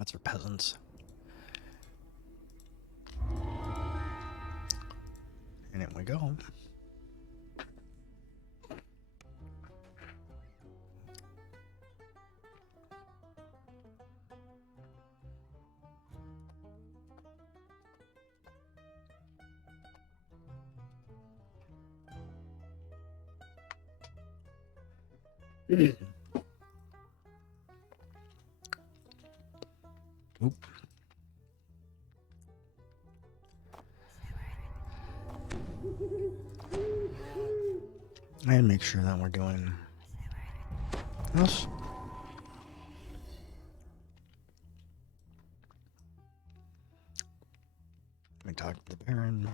That's for peasants. And in we go. Oop. And make sure that we're doing this. We talk to the Baron.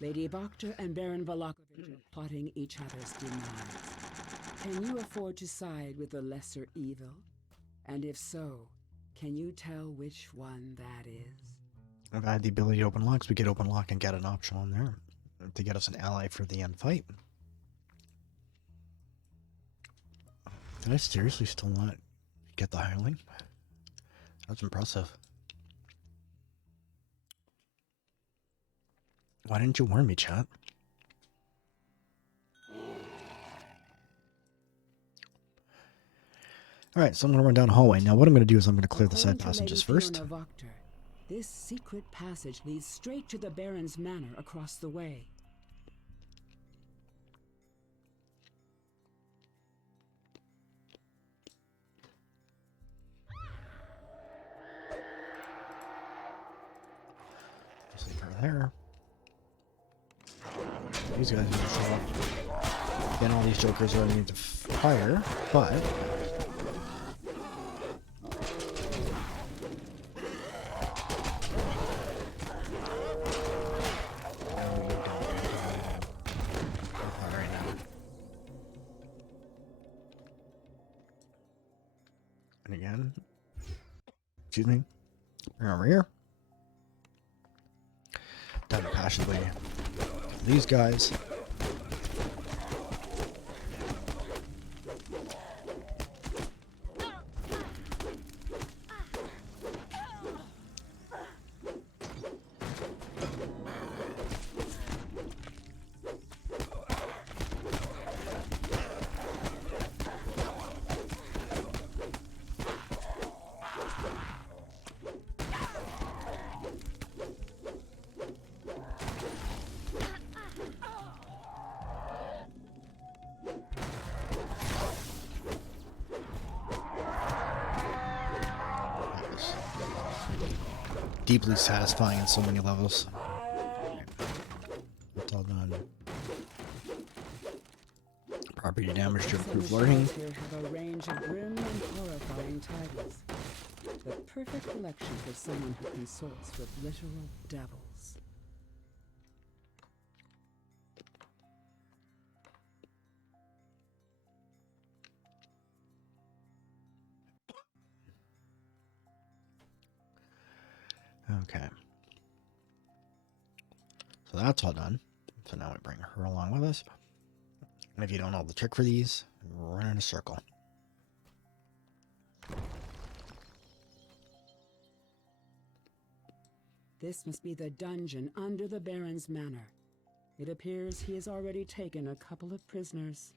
Lady Boktor and Baron Valakovich are plotting each other's demise. Can you afford to side with the lesser evil? And if so, can you tell which one that is? I've had the ability to open locks. We could open lock and get an option on there to get us an ally for the end fight. Did I seriously still not get the hireling? That's impressive. Why didn't you warn me, chat? Alright, so I'm going to run down the hallway. Now what I'm going to do is I'm going to clear the side passages first. Voktor, this secret passage leads straight to the Baron's manor across the way. Just leave her there. These guys need to show up. Again, all these jokers are immune to fire, but and again, excuse me, bring over here. Done passionately. These guys. Deeply satisfying in so many levels. It's all done. Property damage to improve learning. Here have a range of grim and horrifying titles. The perfect collection for someone who consorts with literal devils. Okay. So that's all done. So now we bring her along with us. And if you don't know the trick for these, run in a circle. This must be the dungeon under the Baron's manor. It appears he has already taken a couple of prisoners.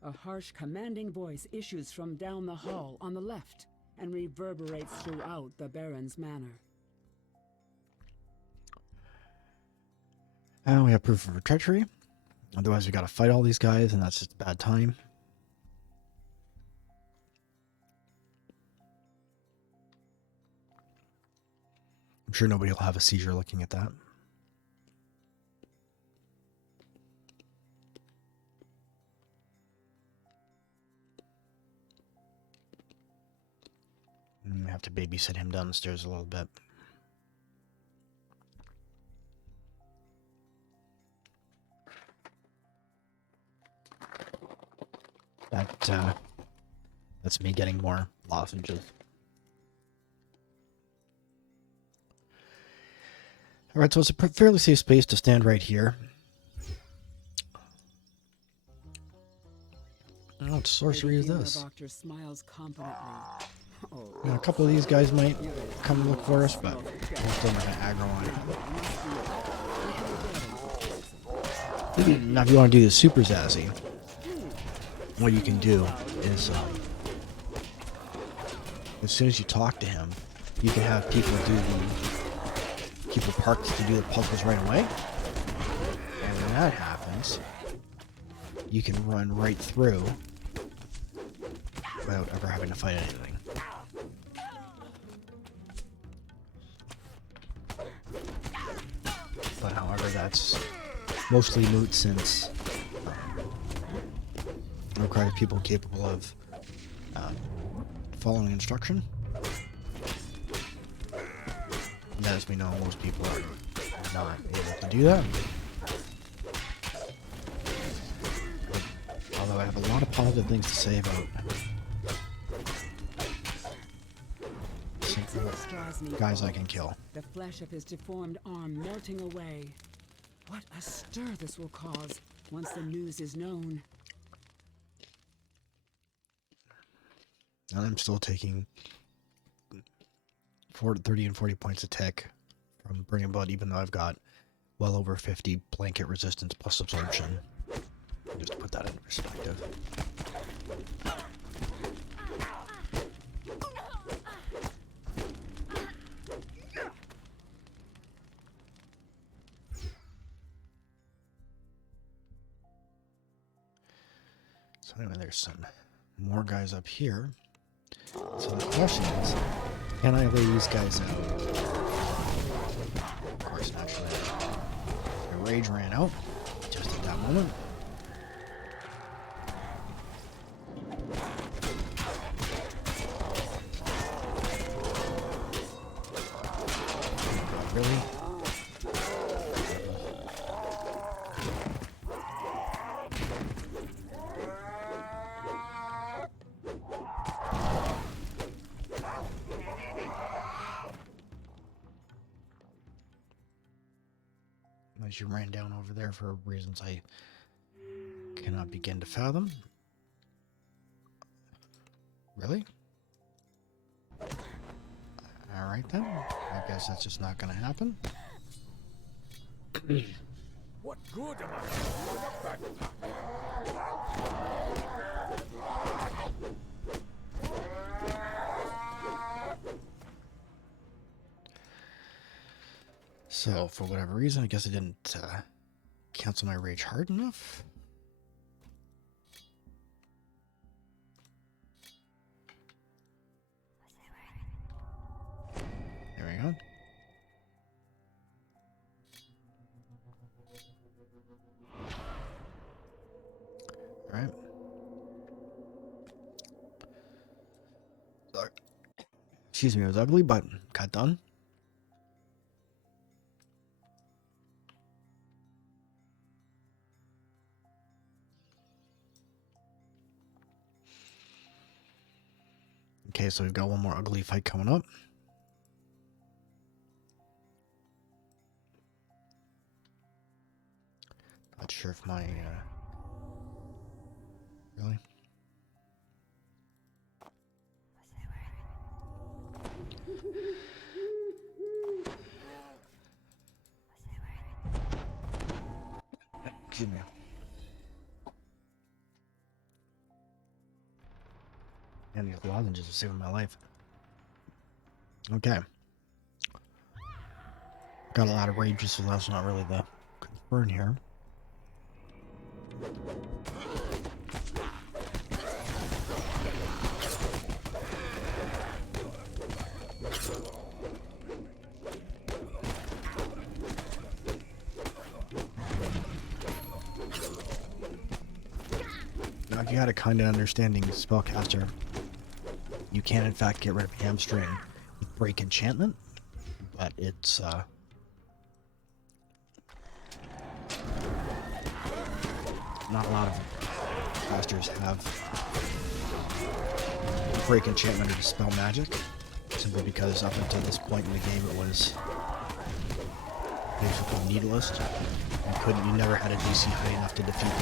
A harsh, commanding voice issues from down the hall on the left and reverberates throughout the Baron's manor. And we have proof of her treachery. Otherwise, we gotta fight all these guys, and that's just a bad time. I'm sure nobody will have a seizure looking at that. I have to babysit him downstairs a little bit. that's me getting more lozenges. Alright, so it's a fairly safe space to stand right here. What sorcery is this? Smiles confidently. Now, a couple of these guys might come look for us, but we're still not going to aggro on it. Now, if you want to do this super zazzy, what you can do is, as soon as you talk to him, you can have people parked to do the puzzles right away. And when that happens, you can run right through without ever having to fight anything. But however, that's mostly moot since it requires people capable of following instruction. And as we know, most people are not able to do that. Although I have a lot of positive things to say about guys I can kill. The flesh of his deformed arm melting away. What a stir this will cause once the news is known. And I'm still taking 30 and 40 points of tech from Bringing Blood, even though I've got well over 50 blanket resistance plus absorption. Just to put that into perspective. So anyway, there's some more guys up here. So the question is, can I lay these guys out? Of course, naturally, my rage ran out just at that moment. Really? As you ran down over there for reasons I cannot begin to fathom. Really? Alright then. I guess that's just not going to happen. What good am I? So, for whatever reason, I guess I didn't cancel my rage hard enough. There we go. Alright. Sorry. Excuse me, it was ugly, but got done. Okay, so we've got one more ugly fight coming up. Not sure if my, really? Excuse me. And these lozenges are saving my life. Okay. Got a lot of rages, so that's not really the concern here. Now, if you had a kind of understanding spellcaster, you can in fact get rid of hamstring with break enchantment, but it's not a lot of casters have break enchantment or dispel magic, simply because up until this point in the game it was basically needless. You never had a DC high enough to defeat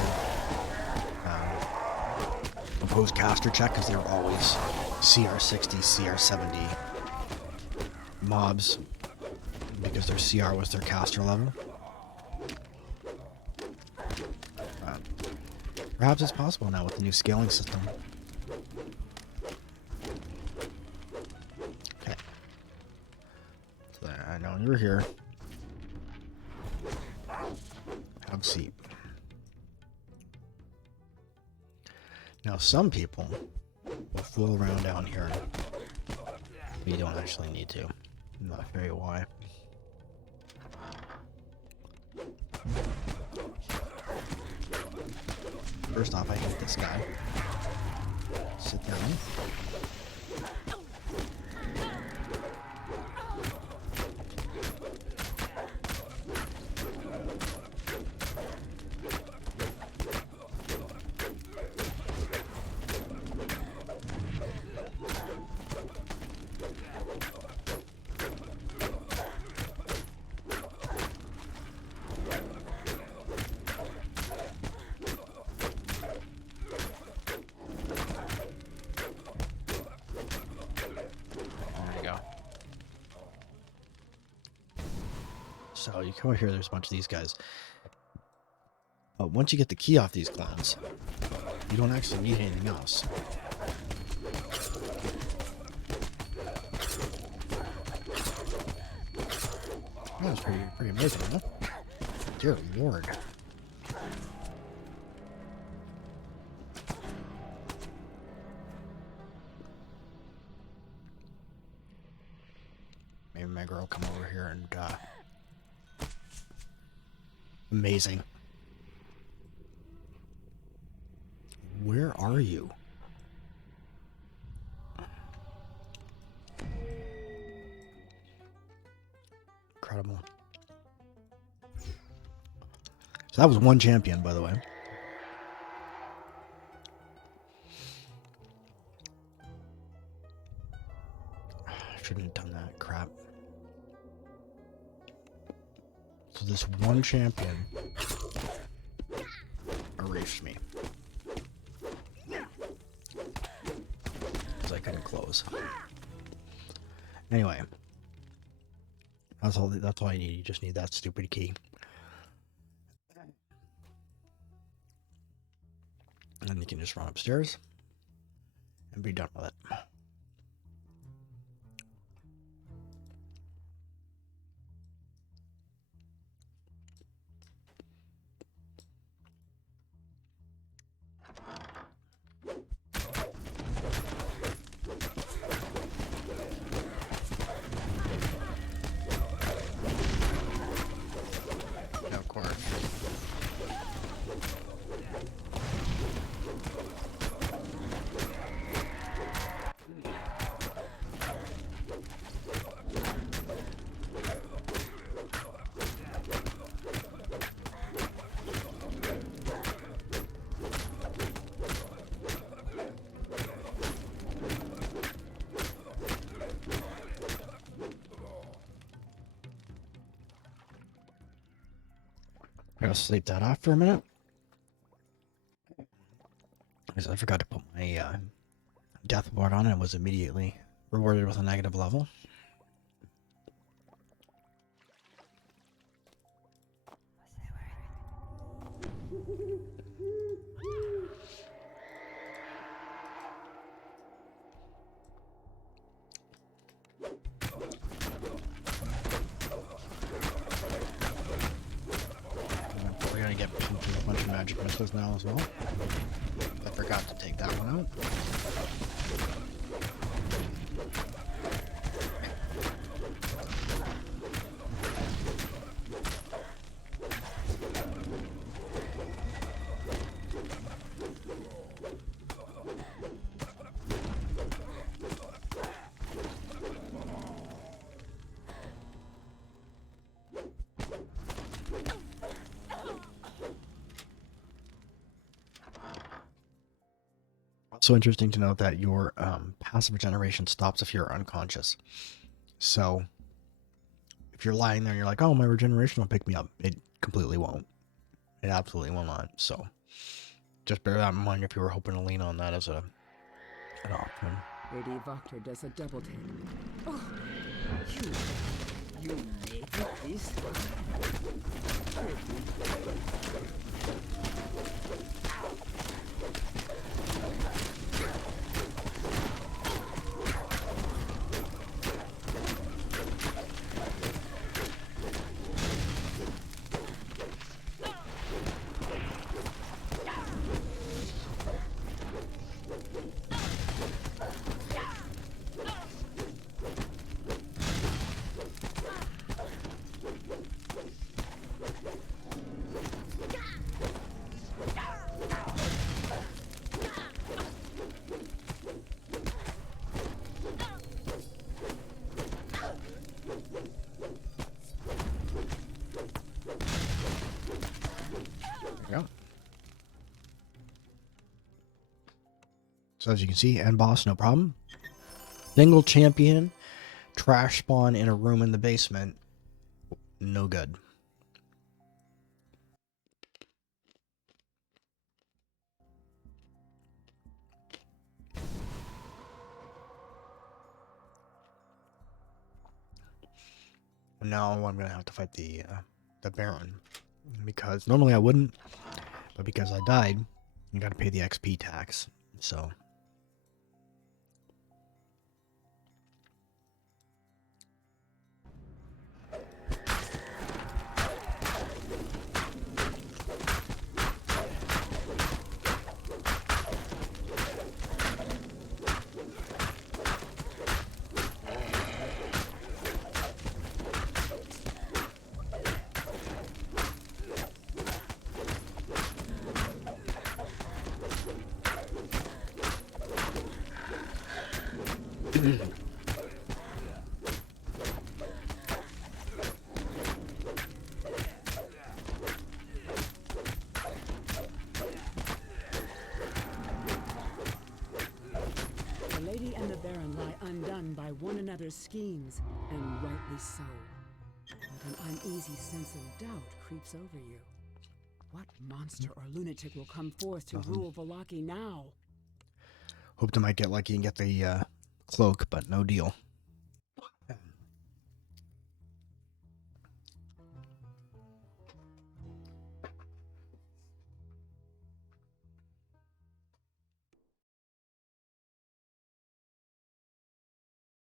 the opposed caster check, because they were always CR 60, CR 70 mobs, because their CR was their caster level. Perhaps it's possible now with the new scaling system. Okay. So I know you're here. Have a seat. Now some people will fool around down here, but you don't actually need to. I'm not sure why. First off, I hit this guy. Sit down. So you come over here, there's a bunch of these guys. But once you get the key off these clones, you don't actually need anything else. That was pretty amazing, huh? Dear Lord. Maybe my girl come over here and amazing. Where are you? Incredible. So that was one champion, by the way. I shouldn't have done that. Crap. So this one champion erased me. Because I couldn't close. Anyway. That's all you need. You just need that stupid key. And then you can just run upstairs and be done with it. Of course. I'm gonna sleep that off for a minute. Because I forgot to put my death ward on, and it was immediately rewarded with a negative level. We're gonna get a bunch of magic missiles now as well. I forgot to take that one out. So interesting to note that your passive regeneration stops if you're unconscious. So if you're lying there and you're like, oh, my regeneration will pick me up, it completely won't. It absolutely will not. So just bear that in mind if you were hoping to lean on that as an option. Lady Voctor does a double take. Oh, you made it this time. So as you can see, end boss, no problem. Single champion, trash spawn in a room in the basement, no good. Now I'm gonna have to fight the Baron, because normally I wouldn't, but because I died, you gotta pay the XP tax, so. The lady and the Baron lie undone by one another's schemes, and rightly so. But an uneasy sense of doubt creeps over you. What monster or lunatic will come forth to rule Vallaki now? Hoped I might get lucky and get the cloak, but no deal.